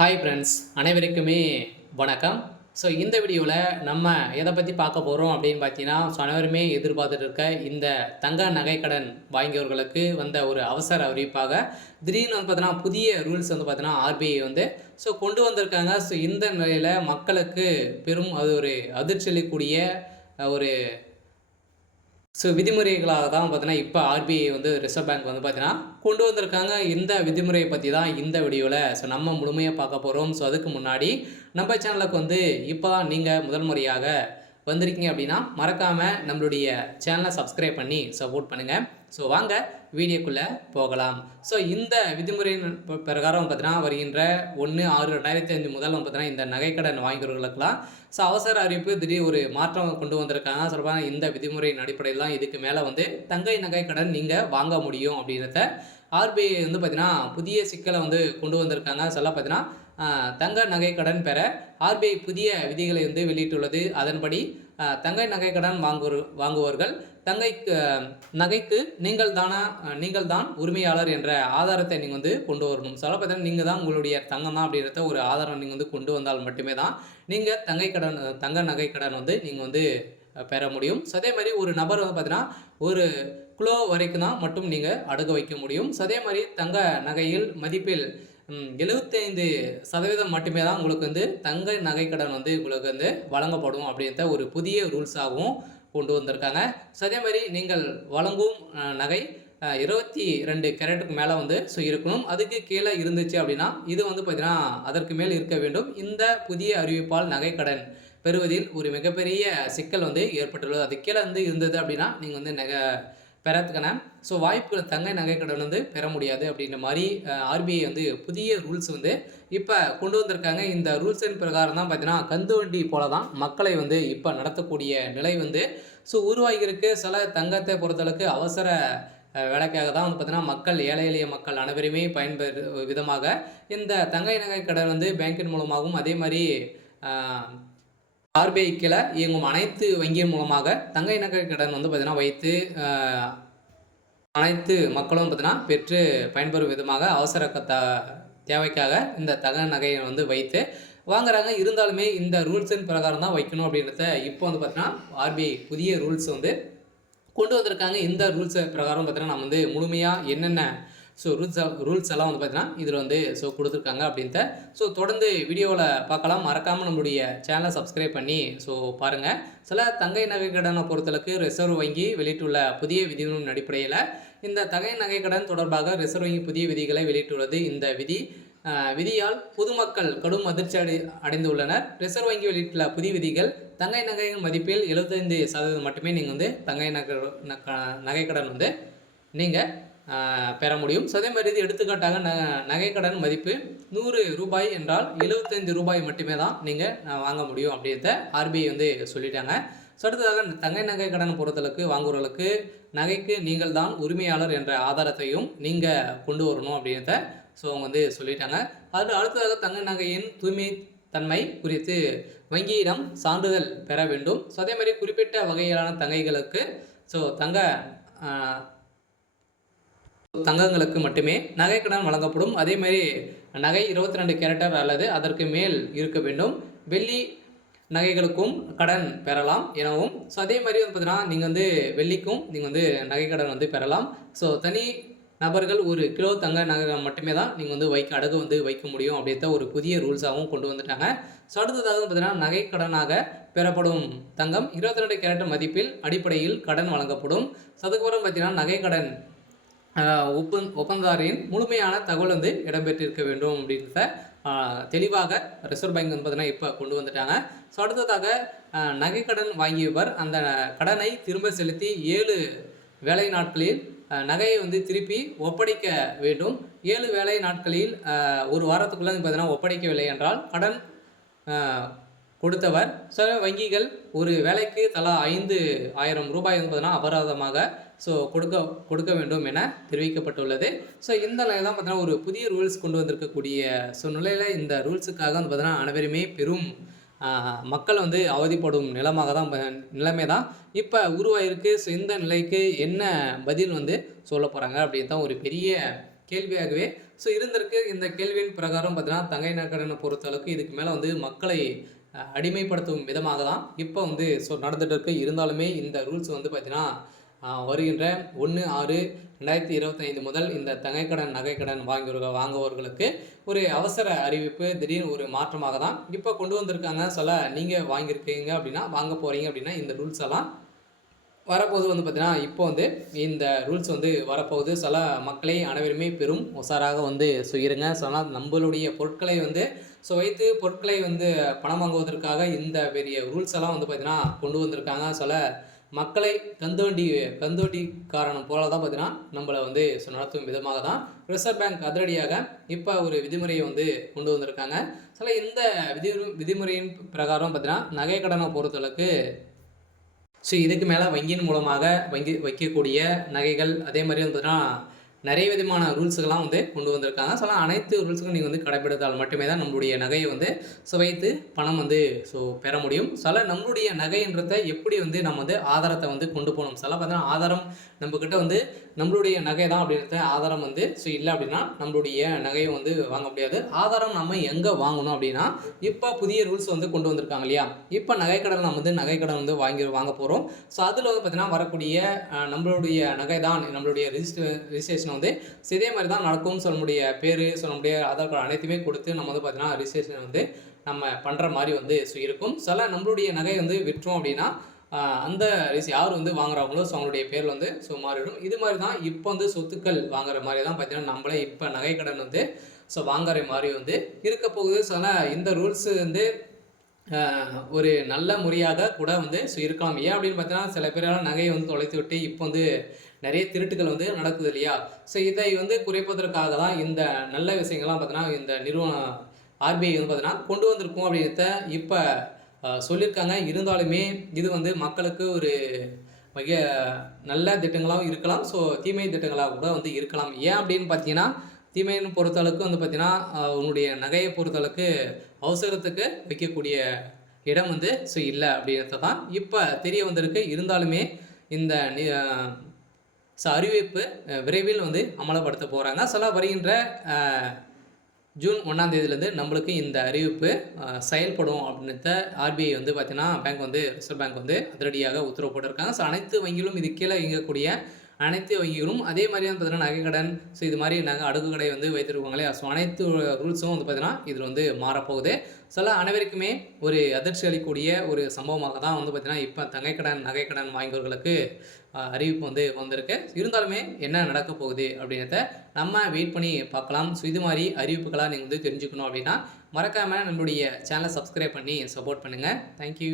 Hi friends, அனைவருக்குமே வணக்கம். So இந்த வீடியோவில் நம்ம எதை பற்றி பார்க்க போகிறோம் அப்படின்னு பார்த்தீங்கன்னா, அனைவருமே எதிர்பார்த்துட்டு இருக்க இந்த தங்க நகைக்கடன் வாங்கியவர்களுக்கு வந்த ஒரு அவசர அறிவிப்பாக திடீர்னு வந்து பார்த்தீங்கன்னா புதிய ரூல்ஸ் வந்து பார்த்தீங்கன்னா ஆர்பிஐ வந்து கொண்டு வந்திருக்காங்க. இந்த நிலையில் மக்களுக்கு பெரும் அது ஒரு அதிர்ச்சி அளிக்கக்கூடிய ஒரு விதிமுறைகளாக தான் பார்த்தீங்கன்னா, இப்போ ஆர்பிஐ வந்து ரிசர்வ் பேங்க் வந்து பார்த்தீங்கன்னா, கொண்டு வந்திருக்காங்க. இந்த விதிமுறையை பத்தி தான் இந்த வீடியோல நம்ம முழுமையா பார்க்க போறோம். அதுக்கு முன்னாடி நம்ம சேனலுக்கு வந்து இப்போ தான் நீங்க முதல் முறையாக வந்திருக்கீங்க அப்படின்னா, மறக்காம நம்மளுடைய சேனலை சப்ஸ்கிரைப் பண்ணி சப்போர்ட் பண்ணுங்க. வாங்க வீடியோக்குள்ள போகலாம். இந்த விதிமுறையின் பிரகாரம் பார்த்தீங்கன்னா, வருகின்ற 1/6/2005 முதல் பார்த்தீங்கன்னா, இந்த நகைக்கடன் வாங்கியவர்களுக்கெல்லாம் அவசர அறிவிப்பு திடீர் ஒரு மாற்றம் கொண்டு வந்திருக்காங்க. சொல்லப்போனா இந்த விதிமுறையின் அடிப்படையில் தான் இதுக்கு மேலே வந்து தங்க நகைக்கடன் நீங்கள் வாங்க முடியும் அப்படின்றத ஆர்பிஐ வந்து பார்த்தீங்கன்னா, புதிய சிக்கலை வந்து கொண்டு வந்திருக்காங்க. பார்த்தீங்கன்னா, தங்க நகைக்கடன் பெற ஆர்பிஐ புதிய விதிகளை வந்து வெளியிட்டுள்ளது. அதன்படி தங்க நகைக்கடன் வாங்குவோர்கள் நகைக்கு நீங்கள் தான் உரிமையாளர் என்ற ஆதாரத்தை நீங்கள் வந்து கொண்டு வரணும். பார்த்தீங்கன்னா, நீங்கள் தான் உங்களுடைய தங்கம் தான் அப்படின்றத ஒரு ஆதாரம் நீங்கள் வந்து கொண்டு வந்தால் மட்டுமே தான் நீங்கள் தங்க நகைக்கடன் வந்து நீங்கள் வந்து பெற முடியும். அதே மாதிரி ஒரு நபர் வந்து பார்த்தீங்கன்னா, ஒரு கிலோ வரைக்கும் தான் மட்டும் நீங்கள் அடகு வைக்க முடியும். அதே மாதிரி தங்க நகையில் மதிப்பில் 75% மட்டுமே தான் உங்களுக்கு வந்து தங்க நகைக்கடன் வந்து உங்களுக்கு வந்து வழங்கப்படும் அப்படின்ற ஒரு புதிய ரூல்ஸாகவும் கொண்டு வந்திருக்காங்க. அதே மாதிரி நீங்கள் வழங்கும் நகை 22 கேரட்டுக்கு மேலே வந்து இருக்கணும். அதுக்கு கீழே இருந்துச்சு அப்படின்னா இது வந்து பார்த்தீங்கன்னா அதற்கு மேல் இருக்க வேண்டும். இந்த புதிய அறிவிப்பால் நகைக்கடன் பெறுவதில் ஒரு மிகப்பெரிய சிக்கல் வந்து ஏற்பட்டுள்ளது. அது கீழே வந்து இருந்தது அப்படின்னா நீங்கள் வந்து பெறத்துக்கான வாய்ப்புகள் தங்க நகைக்கடன் வந்து பெற முடியாது அப்படின்ற மாதிரி ஆர்பிஐ வந்து புதிய ரூல்ஸ் வந்து இப்போ கொண்டு வந்திருக்காங்க. இந்த ரூல்ஸின் பிரகாரம் தான் பார்த்தீங்கன்னா கந்து வண்டி போல தான் மக்களை வந்து இப்போ நடத்தக்கூடிய நிலை வந்து உருவாகியிருக்கு. சில தங்கத்தை பொறுத்தளவுக்கு அவசர வேலைக்காக தான் வந்து பார்த்தீங்கன்னா மக்கள் ஏழை எளிய மக்கள் அனைவருமே பயன்பெறு விதமாக இந்த தங்க நகை கடன் வந்து பேங்கின் மூலமாகவும் அதே மாதிரி ஆர்பிஐ கீழே இயங்கும் அனைத்து வங்கியின் மூலமாக தங்க நகை கடன் வந்து பார்த்தீங்கன்னா வைத்து அனைத்து மக்களும் பார்த்தீங்கன்னா பெற்று பயன்பெறும் விதமாக அவசர தேவைக்காக இந்த தங்க நகையை வந்து வைத்து வாங்குறாங்க. இருந்தாலுமே இந்த ரூல்ஸின் பிரகாரம் தான் வைக்கணும் அப்படின்றத இப்போ வந்து பார்த்தீங்கன்னா ஆர்பிஐ புதிய ரூல்ஸ் வந்து கொண்டு வந்திருக்காங்க. இந்த ரூல்ஸ் பிரகாரம் பார்த்தீங்கன்னா நம்ம வந்து முழுமையாக என்னென்ன ரூல்ஸ் எல்லாம் வந்து பார்த்தீங்கன்னா இதில் வந்து கொடுத்துருக்காங்க அப்படின்ட்டு தொடர்ந்து வீடியோவில் பார்க்கலாம். மறக்காமல் நம்மளுடைய சேனலை சப்ஸ்கிரைப் பண்ணி பாருங்கள். சில தங்கை நகை கடனை பொறுத்தளவுக்கு ரிசர்வ் வங்கி வெளியிட்டுள்ள புதிய விதிகளின் அடிப்படையில் இந்த தங்கை நகை கடன் தொடர்பாக ரிசர்வ் வங்கி புதிய விதிகளை வெளியிட்டுள்ளது. இந்த விதியால் பொதுமக்கள் கடும் அதிர்ச்சி அடைந்துள்ளனர். ரிசர்வ் வங்கி வெளியிட்டுள்ள புதிய விதிகள் தங்கை நகையின் மதிப்பில் 75% மட்டுமே நீங்கள் வந்து தங்கை நகைக்கடன் வந்து நீங்கள் பெற முடியும். அதே மாதிரி இது எடுத்துக்காட்டாக நகைக்கடன் மதிப்பு 100 ரூபாய் என்றால் 75 ரூபாய் மட்டுமே தான் நீங்கள் வாங்க முடியும் அப்படின்றத ஆர்பிஐ வந்து சொல்லிட்டாங்க. அடுத்ததாக தங்கை நகை கடன் பொறுத்தளவுக்கு வாங்குவர்களுக்கு நகைக்கு நீங்கள் தான் உரிமையாளர் என்ற ஆதாரத்தையும் நீங்கள் கொண்டு வரணும் அப்படின்றத அவங்க வந்து சொல்லிட்டாங்க. அடுத்ததாக தங்க நகையின் தூய்மை தன்மை குறித்து வங்கியிடம் சான்றிதழ் பெற வேண்டும். அதே மாதிரி குறிப்பிட்ட வகையிலான தங்கைகளுக்கு தங்கங்களுக்கு மட்டுமே நகைக்கடன் வழங்கப்படும். அதே மாதிரி நகை 22 கேரட்டர் அல்லது அதற்கு மேல் இருக்க வேண்டும். வெள்ளி நகைகளுக்கும் கடன் பெறலாம் எனவும் அதே மாதிரி வந்து பார்த்தீங்கன்னா நீங்கள் வந்து வெள்ளிக்கும் நீங்கள் வந்து நகைக்கடன் வந்து பெறலாம். தனி நபர்கள் 1 கிலோ தங்க நகை மட்டுமே தான் நீங்கள் வந்து அடகு வந்து வைக்க முடியும் அப்படின்ற ஒரு புதிய ரூல்ஸாகவும் கொண்டு வந்துட்டாங்க. அடுத்ததாக பார்த்தீங்கன்னா நகைக்கடனாக பெறப்படும் தங்கம் 22 கேரட் மதிப்பில் அடிப்படையில் கடன் வழங்கப்படும். அதுக்கப்புறம் பார்த்தீங்கன்னா நகைக்கடன் ஒப்பந்ததாரின் முழுமையான தகவல் வந்து இடம்பெற்றிருக்க வேண்டும் அப்படின்றத தெளிவாக ரிசர்வ் பேங்க் வந்து பார்த்தீங்கன்னா இப்போ கொண்டு வந்துட்டாங்க. அடுத்ததாக நகைக்கடன் வாங்கியவர் அந்த கடனை திரும்ப செலுத்தி 7 வேலை நாட்களில் நகையை வந்து திருப்பி ஒப்படைக்க வேண்டும். 7 வேலை நாட்களில் ஒரு வாரத்துக்குள்ளே பார்த்தீங்கன்னா ஒப்படைக்கவில்லை என்றால் கடன் கொடுத்தவர் வங்கிகள் ஒரு வேலைக்கு தலா 5,000 ரூபாய் வந்து பார்த்தீங்கன்னா அபராதமாக கொடுக்க வேண்டும் என தெரிவிக்கப்பட்டுள்ளது. இந்த நிலையில் தான் பார்த்தீங்கன்னா ஒரு புதிய ரூல்ஸ் கொண்டு வந்திருக்கக்கூடிய நிலையில் இந்த ரூல்ஸுக்காக வந்து பார்த்தீங்கன்னா அனைவருமே பெரும் மக்கள் வந்து அவதிப்படும் நிலைமை தான் இப்போ உருவாயிருக்கு. இந்த நிலைக்கு என்ன பதில் வந்து சொல்ல போகிறாங்க அப்படின்னு தான் ஒரு பெரிய கேள்வியாகவே இருந்திருக்கு. இந்த கேள்வியின் பிரகாரம் பார்த்தீங்கன்னா, தங்கை நகைக்கடனை பொறுத்தளவுக்கு இதுக்கு மேல வந்து மக்களை அடிமைப்படுத்தும் விதமாக தான் இப்போ வந்து நடந்துட்டு இருக்கு. இருந்தாலுமே இந்த ரூல்ஸ் வந்து பார்த்தீங்கன்னா, வருகின்ற 1/6/2025 முதல் இந்த தங்கைக்கடன், நகைக்கடன் வாங்குபவர்களுக்கு ஒரு அவசர அறிவிப்பு, திடீர்னு ஒரு மாற்றமாக தான் இப்போ கொண்டு வந்திருக்காங்க. நீங்க வாங்கியிருக்கீங்க அப்படின்னா, வாங்க போறீங்க அப்படின்னா, இந்த ரூல்ஸ் எல்லாம் வரப்போது வந்து பார்த்தீங்கன்னா, இப்போ வந்து இந்த ரூல்ஸ் வந்து வரப்போகுது. மக்களை அனைவருமே பெரும் உஷாராக வந்து இருங்க. நம்மளுடைய பொருட்களை வந்து வைத்து பொருட்களை வந்து பணம் வாங்குவதற்காக இந்த பெரிய ரூல்ஸ் எல்லாம் வந்து பார்த்தீங்கன்னா, கொண்டு வந்திருக்காங்க. மக்களை கந்துவட்டிக்காரன் போல தான் பார்த்தீங்கன்னா, நம்மள வந்து நடத்தும் விதமாக தான் ரிசர்வ் பேங்க் அதிரடியாக இப்போ ஒரு விதிமுறையை வந்து கொண்டு வந்திருக்காங்க. இந்த விதிமுறையின் பிரகாரம் பார்த்தீங்கன்னா, நகை கடனை பொறுத்தளவுக்கு இதுக்கு மேலே வங்கியின் மூலமாக வைக்கக்கூடிய நகைகள், அதே மாதிரி வந்து பார்த்தீங்கன்னா, நிறைய விதமான ரூல்ஸுகள்லாம் வந்து கொண்டு வந்திருக்காங்க. அனைத்து ரூல்ஸுக்கும் நீங்கள் வந்து கடைப்பிடித்தால் மட்டுமே தான் நம்மளுடைய நகையை வந்து வைத்து பணம் வந்து பெற முடியும். நம்மளுடைய நகைன்றத எப்படி வந்து நம்ம வந்து ஆதாரத்தை வந்து கொண்டு போகணும். பார்த்தீங்கன்னா, ஆதாரம் நம்மக்கிட்ட வந்து நம்மளுடைய நகை தான் அப்படின்றத ஆதாரம் வந்து இல்லை அப்படின்னா நம்மளுடைய நகையை வந்து வாங்க முடியாது. ஆதாரம் நம்ம எங்கே வாங்கணும் அப்படின்னா, இப்போ புதிய ரூல்ஸ் வந்து கொண்டு வந்திருக்காங்க இல்லையா? இப்போ நகைக்கடன் நம்ம வந்து நகைக்கடன் வந்து வாங்க போகிறோம். அதில் வந்து பார்த்தீங்கன்னா, வரக்கூடிய நம்மளுடைய நகை தான் நம்மளுடைய ரிஜிஸ்ட்ரேஷன் வந்து இதே மாதிரி தான் நடக்கும்னு சொல்ல முடிய பேர், சொல்ல முடிய ஆதார் கார்டு அனைத்துமே கொடுத்து நம்ம வந்து பார்த்தீங்கன்னா, ரிஜிஸ்ட்ரேஷன் வந்து நம்ம பண்ணுற மாதிரி வந்து இருக்கும். நம்மளுடைய நகை வந்து விற்றோம் அப்படின்னா, அந்த யார் வந்து வாங்குறாங்களோ அவங்களுடைய பேரில் வந்து மாறிடும். இது மாதிரி தான் இப்போ வந்து சொத்துக்கள் வாங்குற மாதிரி தான் பார்த்தீங்கன்னா, நம்மளே இப்போ நகைக்கடன் வந்து வாங்குற மாதிரி வந்து இருக்க போகுது. இந்த ரூல்ஸ் வந்து ஒரு நல்ல முறையாக கூட வந்து இருக்கலாம். ஏன் அப்படின்னு பார்த்தீங்கன்னா, சில பேரெல்லாம் நகையை வந்து தொலைத்து விட்டு இப்போ வந்து நிறைய திருட்டுகள் வந்து நடக்குது இல்லையா? இதை வந்து குறைப்பதற்காக தான் இந்த நல்ல விஷயங்கள்லாம் பார்த்தீங்கன்னா, இந்த நிறுவனம் ஆர்பிஐ வந்து பார்த்தீங்கன்னா கொண்டு வந்திருக்கும் அப்படின்றத இப்போ சொல்லியிருக்காங்க. இருந்தாலுமே இது வந்து மக்களுக்கு ஒரு மிக நல்ல திட்டங்களாகவும் இருக்கலாம். தீமை திட்டங்களாக கூட வந்து இருக்கலாம். ஏன் அப்படின்னு பார்த்தீங்கன்னா, தீமைன்னு பொறுத்தளவுக்கு வந்து பார்த்தீங்கன்னா, உன்னுடைய நகையை பொறுத்தளவுக்கு அவசரத்துக்கு வைக்கக்கூடிய இடம் வந்து இல்லை அப்படின்றத தான் இப்போ தெரிய வந்திருக்கு. இருந்தாலுமே இந்த அறிவிப்பு விரைவில் வந்து அமலப்படுத்த போகிறாங்க. வருகின்ற ஜூன் 1ஆம் தேதியிலேருந்து நம்மளுக்கு இந்த அறிவிப்பு செயல்படும் அப்படின்றத ஆர்பிஐ வந்து பார்த்தீங்கன்னா, ரிசர்வ் பேங்க் வந்து அதிரடியாக உத்தரவு போட்டிருக்காங்க. அனைத்து வங்கிகளும் இது கீழே இயங்கக்கூடிய அனைத்து வங்கிகளும் அதே மாதிரியான பார்த்தீங்கன்னா, நகைக்கடன் இது மாதிரி அடுக்கு கடை வந்து வைத்திருப்பாங்களே. அனைத்து ரூல்ஸும் வந்து பார்த்தீங்கன்னா, இதில் வந்து மாறப்போகுது. அனைவருக்குமே ஒரு அதிர்ச்சி அளிக்கக்கூடிய ஒரு சம்பவமாக தான் வந்து பார்த்தீங்கன்னா, இப்போ தங்கைக்கடன், நகைக்கடன் வாங்கியவர்களுக்கு அறிவிப்பு வந்து வந்திருக்கு. இருந்தாலுமே என்ன நடக்க போகுது அப்படின்றத நம்ம வெயிட் பண்ணி பார்க்கலாம். இது மாதிரி அறிவிப்புகளாக நீங்கள் வந்து தெரிஞ்சுக்கணும் அப்படின்னா, மறக்காமல் நம்மளுடைய சேனலை சப்ஸ்கிரைப் பண்ணி சப்போர்ட் பண்ணுங்கள். தேங்க்யூ.